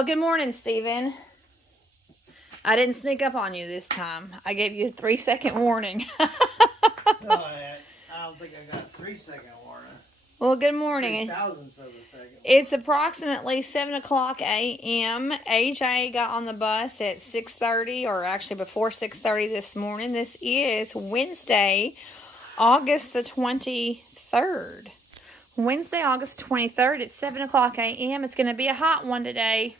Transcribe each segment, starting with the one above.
Well, good morning, Stephen. I didn't sneak up on you this time. I gave you a 3-second warning. No, I don't think I got a 3-second warning. Well, good morning. 0.003 of a second. It's approximately 7 o'clock a.m. AJ got on the bus at 6:30, or actually before 6:30 this morning. This is Wednesday, August the 23rd. Wednesday, August 23rd at 7 o'clock a.m. It's going to be a hot one today.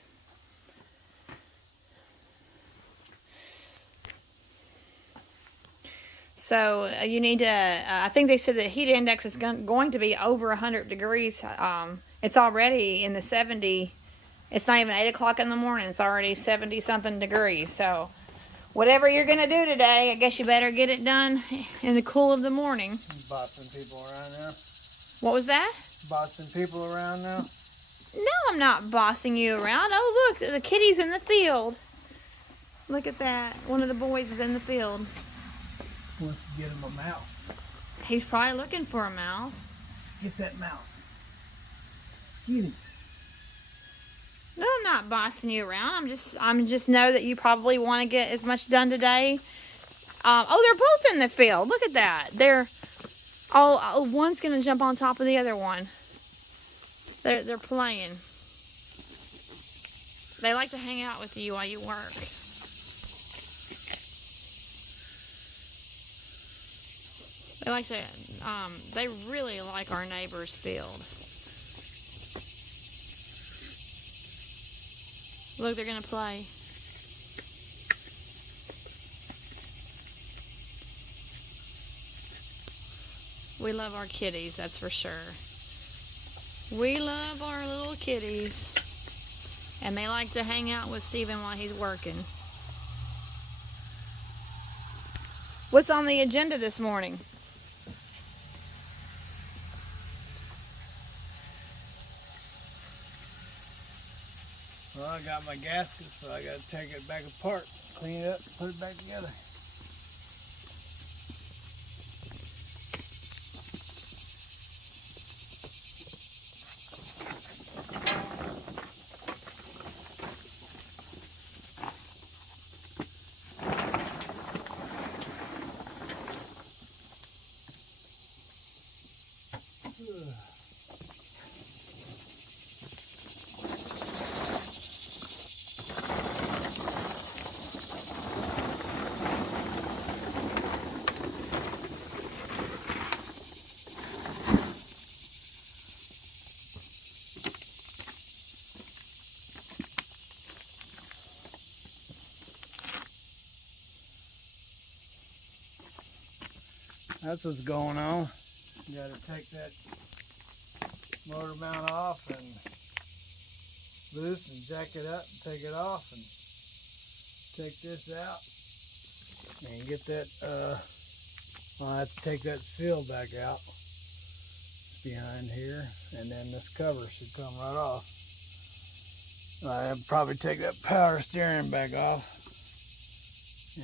So you need to, I think they said the heat index is going to be over 100 degrees. It's already in the 70. It's not even 8 o'clock in the morning. It's already 70-something degrees. So whatever you're going to do today, I guess you better get it done in the cool of the morning. Bossing people around now. What was that? Bossing people around now. No, I'm not bossing you around. Oh, look, the kitty's in the field. Look at that. One of the boys is in the field. Wants to get him a mouse. He's probably looking for a mouse. Get that mouse. Get him. No, I'm not bossing you around. I'm just know that you probably want to get as much done today. Oh, they're both in the field. Look at that. One's gonna jump on top of the other one. They're playing. They like to hang out with you while you work. They like to, they really like our neighbor's field. Look, they're gonna play. We love our kitties, that's for sure. We love our little kitties. And they like to hang out with Stephen while he's working. What's on the agenda this morning? Well, I got my gasket, so I got to take it back apart, clean it up, put it back together. That's what's going on. You got to take that motor mount off and loose and jack it up and take it off and take this out and get that, I'll have to take that seal back out. It's behind here, and then this cover should come right off. I'll probably take that power steering back off,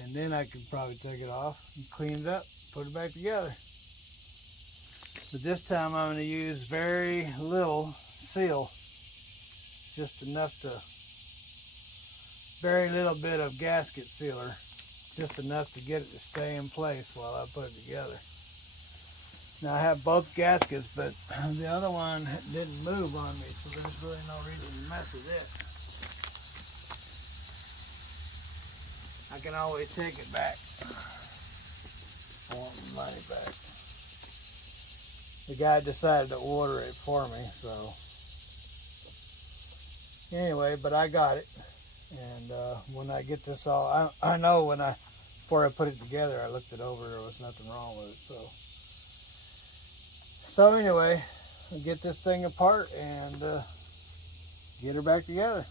and then I could probably take it off and clean it up, put it back together. But this time I'm going to use very little seal, just enough to, very little bit of gasket sealer, just enough to get it to stay in place while I put it together. Now I have both gaskets, but the other one didn't move on me, so there's really no reason to mess with it. I can always take it back. I want my money back. The guy decided to order it for me, so Anyway, but I got it. And when I get this all, I know before I put it together, I looked it over, there was nothing wrong with it. So anyway, I'll get this thing apart and get her back together.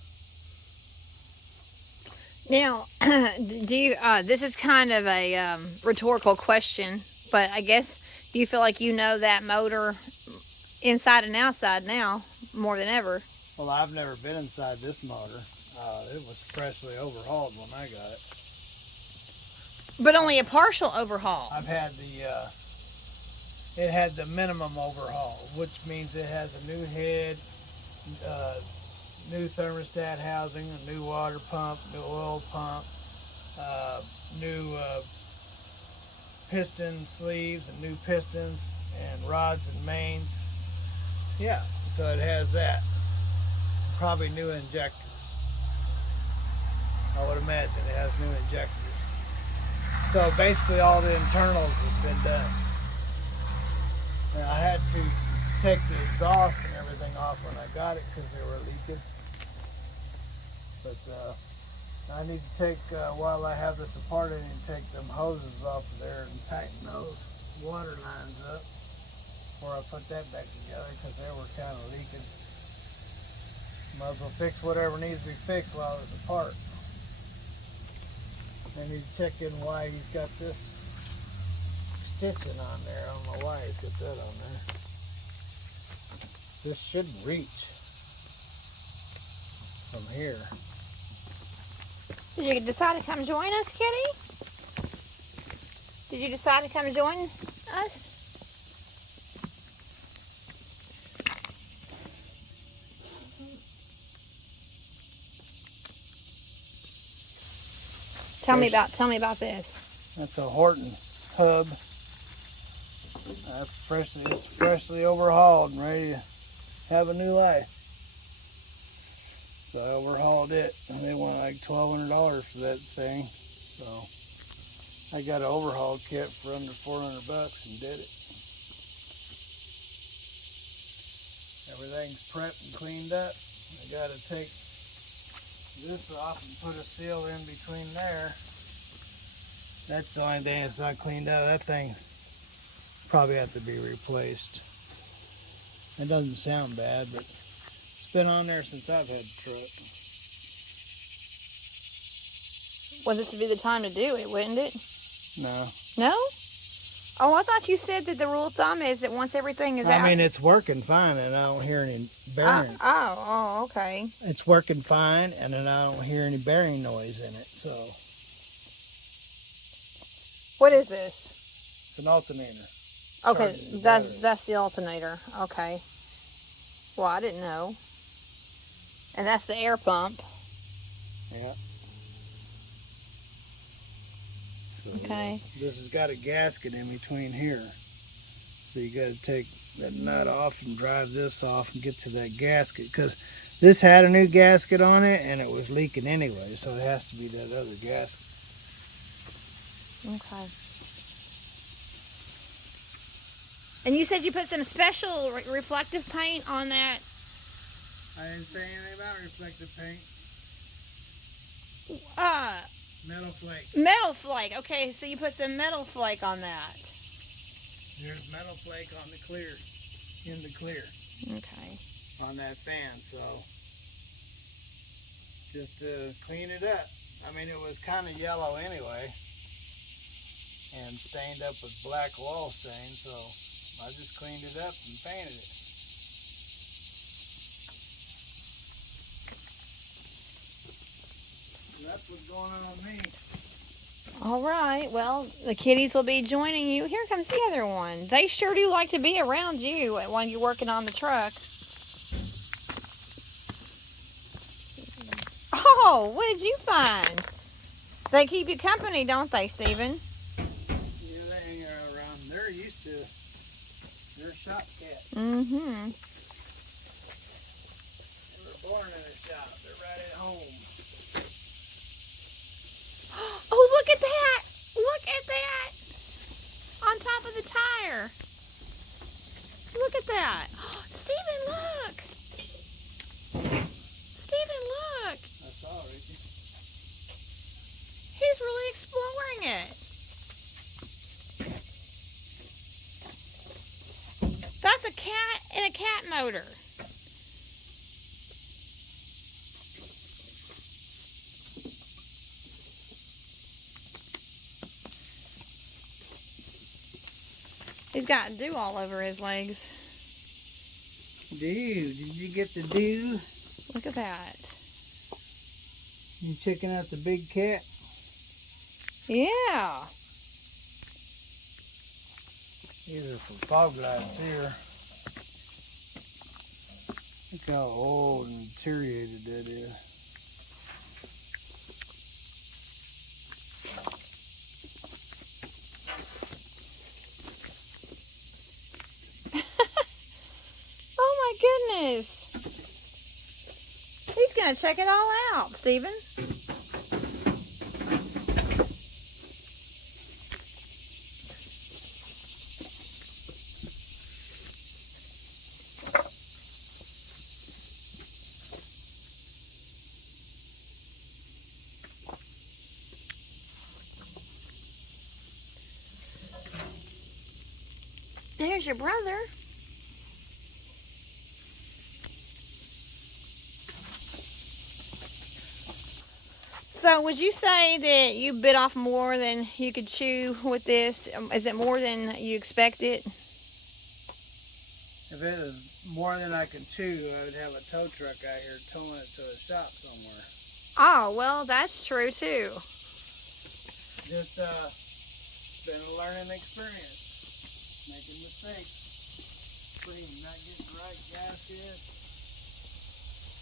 Now, do you, this is kind of a rhetorical question, but I guess, do you feel like you know that motor inside and outside now more than ever? Well, I've never been inside this motor. It was freshly overhauled when I got it. But only a partial overhaul. I've had it had the minimum overhaul, which means it has a new head, new thermostat housing, a new water pump, new oil pump, new piston sleeves and new pistons and rods and mains. Yeah, so it has that. Probably new injectors. I would imagine it has new injectors. So basically all the internals has been done. And I had to take the exhaust and everything off when I got it because they were leaking. But I need to take, while I have this apart, I need to take them hoses off of there and tighten those water lines up before I put that back together because they were kind of leaking. Might as well fix whatever needs to be fixed while it's apart. I need to check in why he's got this stitching on there. I don't know why he's got that on there. This should reach from here. Did you decide to come join us, Kitty? Did you decide to come join us? Tell me about this. That's a Horton hub. It's freshly overhauled and ready to have a new life. So I overhauled it, and they want like $1,200 for that thing. So I got an overhaul kit for under $400 and did it. Everything's prepped and cleaned up. I got to take this off and put a seal in between there. That's the only thing that's not cleaned out. That thing probably have to be replaced. It doesn't sound bad, but it's been on there since I've had the truck. Well, this would be the time to do it, wouldn't it? No. No? Oh, I thought you said that the rule of thumb is that once everything is out. I mean, it's working fine, and I don't hear any bearing. Okay. It's working fine, and then I don't hear any bearing noise in it. So. What is this? It's an alternator. Okay, that's the alternator. Okay. Well, I didn't know. And that's the air pump. Yeah. So, okay. This has got a gasket in between here. So you got to take that nut off and drive this off and get to that gasket. Because this had a new gasket on it and it was leaking anyway. So it has to be that other gasket. Okay. And you said you put some special reflective paint on that. I didn't say anything about reflective paint. Metal flake. Metal flake. Okay, so you put some metal flake on that. There's metal flake on the clear, in the clear. Okay. On that fan, so just to clean it up. I mean, it was kind of yellow anyway and stained up with black wall stain, so I just cleaned it up and painted it. That's what's going on with me. All right. Well, the kitties will be joining you. Here comes the other one. They sure do like to be around you when you're working on the truck. Oh, what did you find? They keep you company, don't they, Stephen? Yeah, they hang around. They're used to. They're shop cats. Mm-hmm. They were born in a shop. They're right at home. Oh, look at that! Look at that! On top of the tire. Look at that. Stephen, look! Stephen, steering it. That's a cat and a cat motor. He's got dew all over his legs. Dew? Did you get the dew? Look at that. You checking out the big cat? Yeah. These are some fog lights here. Look how old and deteriorated that is. Oh my goodness. He's gonna check it all out, Stephen. There's your brother. So would you say that you bit off more than you could chew with this? Is it more than you expected? If it was more than I could chew, I would have a tow truck out here towing it to a shop somewhere. Oh, well, that's true too. Just been a learning experience. Making mistakes. Not getting the right gasket.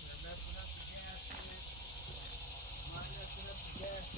They're messing up the gasket. Might messing up the gasket.